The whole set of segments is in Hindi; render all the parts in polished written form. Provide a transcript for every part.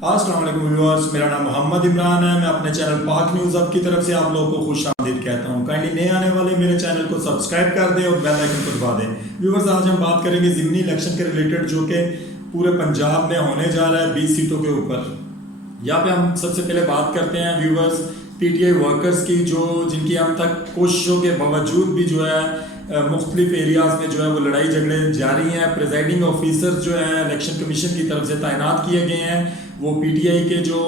अस्सलाम वालेकुम व्यूअर्स, मेरा नाम मोहम्मद इमरान है। मैं अपने चैनल पाक न्यूज़ अब की तरफ से आप लोगों को खुश आमदीद कहता हूँ। काइंडली नए आने वाले मेरे चैनल को सब्सक्राइब कर दें और बेल आइकन को दबा दें। व्यूअर्स, आज हम बात करेंगे ज़िमनी इलेक्शन के रिलेटेड, जो कि पूरे पंजाब में होने जा रहा है 20 सीटों के ऊपर। यहाँ पे हम सबसे पहले बात करते हैं व्यूअर्स पीटीआई वर्कर्स की, जो जिनकी हम तक कोशिशों के बावजूद भी जो है मुख्तलिफ एरियाज में जो है वो लड़ाई झगड़े जारी हैं। प्रिजाइडिंग ऑफिसर्स जो है इलेक्शन कमीशन की तरफ से तैनात किए गए हैं। वो पीटीआई के जो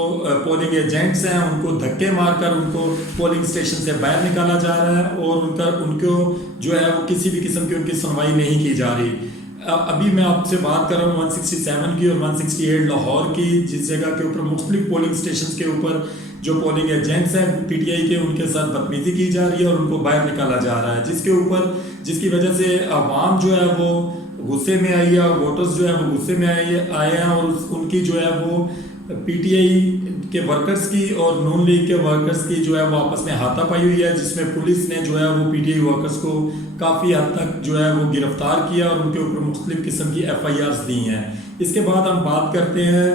पोलिंग एजेंट्स हैं उनको धक्के मारकर उनको पोलिंग स्टेशन से बाहर निकाला जा रहा है और उनको जो है वो किसी भी किस्म की उनकी सुनवाई नहीं की जा रही। अभी मैं आपसे बात कर रहा हूँ 167 की और 168 लाहौर की, जिस जगह के ऊपर मुख्तलिफ पोलिंग स्टेशन के ऊपर जो पोलिंग एजेंट्स हैं पीटीआई के, उनके साथ बदतमीजी की जा रही है और उनको बाहर निकाला जा रहा है, जिसकी वजह से आवाम जो है वो गुस्से में आई है, वोटर्स जो है वो गुस्से में आए हैं और उनकी जो है वो पीटीआई के वर्कर्स की और नून लीग के वर्कर्स की जो है वो आपस में हाथापाई हुई है, जिसमें पुलिस ने जो है वो पीटीआई वर्कर्स को काफ़ी हद तक जो है वो गिरफ्तार किया और उनके ऊपर मुख्तलिफ किस्म की एफआईआर्स दी हैं। इसके बाद हम बात करते हैं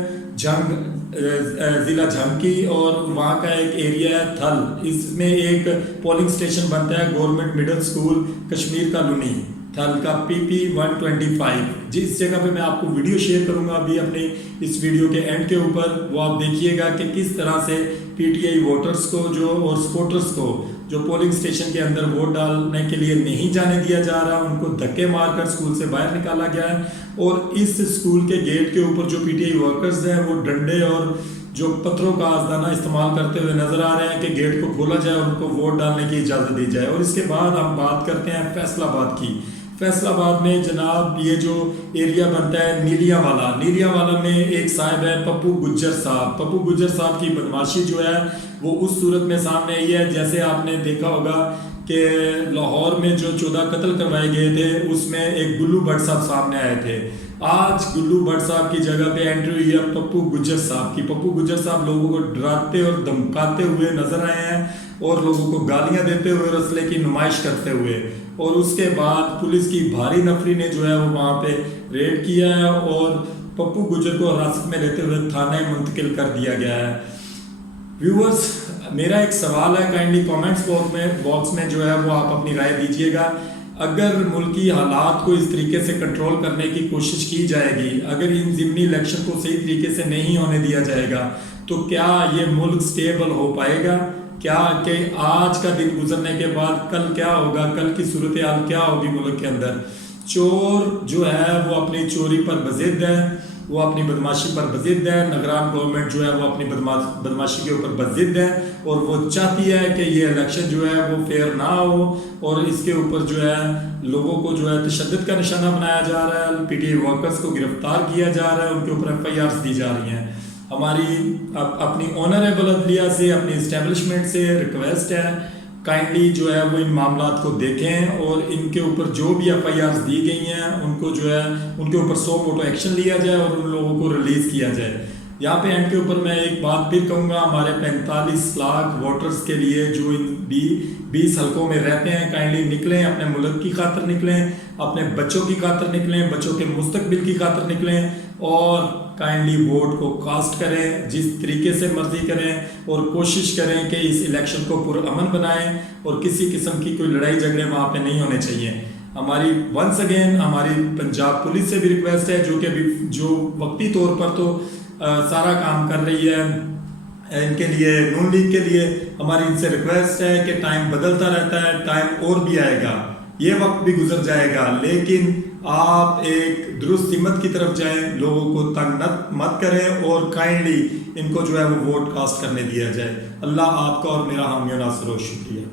ज़िला झंग की, और वहाँ का एक एरिया है थल। इसमें एक पोलिंग स्टेशन बनता है government middle school Kashmir colony थल का PP 125, जिस जगह पे मैं आपको वीडियो शेयर करूंगा अभी अपने इस वीडियो के एंड के ऊपर। वो आप देखिएगा कि किस तरह से पीटीआई वोटर्स को जो और सपोर्टर्स को जो पोलिंग स्टेशन के अंदर वोट डालने के लिए नहीं जाने दिया जा रहा, उनको धक्के मारकर स्कूल से बाहर निकाला गया है। और इस स्कूल के गेट के ऊपर जो पीटीआई वर्कर्स हैं वो डंडे और जो पत्थरों का आजदाना इस्तेमाल करते हुए नजर आ रहे हैं कि गेट को खोला जाए और उनको वोट डालने की इजाज़त दी जाए। और इसके बाद हम बात करते हैं फैसलाबाद की। फैसलाबाद में जनाब ये जो एरिया बनता है नीलियावाला में एक साहब है पप्पू गुज्जर साहब की बदमाशी जो है वो उस सूरत में सामने आई है, जैसे आपने देखा होगा कि लाहौर में जो 14 कत्ल करवाए गए थे उसमें एक गुल्लू भट्ट साहब सामने आए थे। आज गुल्लू भट्ट साहब की जगह पे एंट्री हुई है पप्पू गुज्जर साहब की। पप्पू गुज्जर साहब लोगों को डराते और धमकाते हुए नजर आए हैं और लोगों को गालियां देते हुए और असले की नुमाइश करते हुए। और उसके बाद पुलिस की भारी नफरी ने जो है वो वहाँ पे रेड किया है और पप्पू गुज्जर को हिरासत में लेते हुए थाने मुंतकिल कर दिया गया है। व्यूअर्स, मेरा एक सवाल है, काइंडली कमेंट्स बॉक्स में जो है वो आप अपनी राय दीजिएगा। अगर मुल्की हालात को इस तरीके से कंट्रोल करने की कोशिश की जाएगी, अगर इन ज़िमनी इलेक्शन को सही तरीके से नहीं होने दिया जाएगा, तो क्या ये मुल्क स्टेबल हो पाएगा? क्या कि आज का दिन गुजरने के बाद कल क्या होगा, कल की सूरत हाल क्या होगी मुल्क के अंदर? चोर जो है वो अपनी चोरी पर बज़िद है, वो अपनी बदमाशी पर बज़िद है। निगरान गवर्नमेंट जो है वो अपनी बदमाशी के ऊपर बज़िद है और वो चाहती है कि ये इलेक्शन जो है वो फेयर ना हो और इसके ऊपर जो है लोगों को जो है तशद्दुद का निशाना बनाया जा रहा है। पीटीआई वर्कर्स को गिरफ्तार किया जा रहा है, उनके ऊपर एफआईआर्स दी जा रही हैं। हमारी अपनी ऑनरेबल अदलिया से, अपनी इस्टेब्लिशमेंट से रिक्वेस्ट है, काइंडली जो है वो इन मामलात को देखें और इनके ऊपर जो भी एफआईआर्स दी गई हैं उनको जो है उनके ऊपर 100 मोटो एक्शन लिया जाए और उन लोगों को रिलीज़ किया जाए। यहाँ पे एंड के ऊपर मैं एक बात फिर कहूँगा, हमारे 45 लाख वोटर्स के लिए जो इन 20 हलकों में रहते हैं, काइंडली निकलें, अपने मुल्क की खातिर निकलें, अपने बच्चों की खातिर निकलें, बच्चों के मुस्तकबिल की खातिर निकलें और काइंडली वोट को कास्ट करें, जिस तरीके से मर्जी करें और कोशिश करें कि इस इलेक्शन को पुरअमन बनाएं और किसी किस्म की कोई लड़ाई झगड़े वहाँ पे नहीं होने चाहिए। हमारी वंस अगेन हमारी पंजाब पुलिस से भी रिक्वेस्ट है, जो कि अभी जो वक्ती तौर पर तो सारा काम कर रही है इनके लिए, नून लीग के लिए हमारी इनसे रिक्वेस्ट है कि टाइम बदलता रहता है, टाइम और भी आएगा, ये वक्त भी गुजर जाएगा, लेकिन आप एक दुरुस्त हिम्मत की तरफ जाएं, लोगों को तंग मत करें और काइंडली इनको जो है वो वोट कास्ट करने दिया जाए। अल्लाह आपका और मेरा हामी नासिर, शुक्रिया।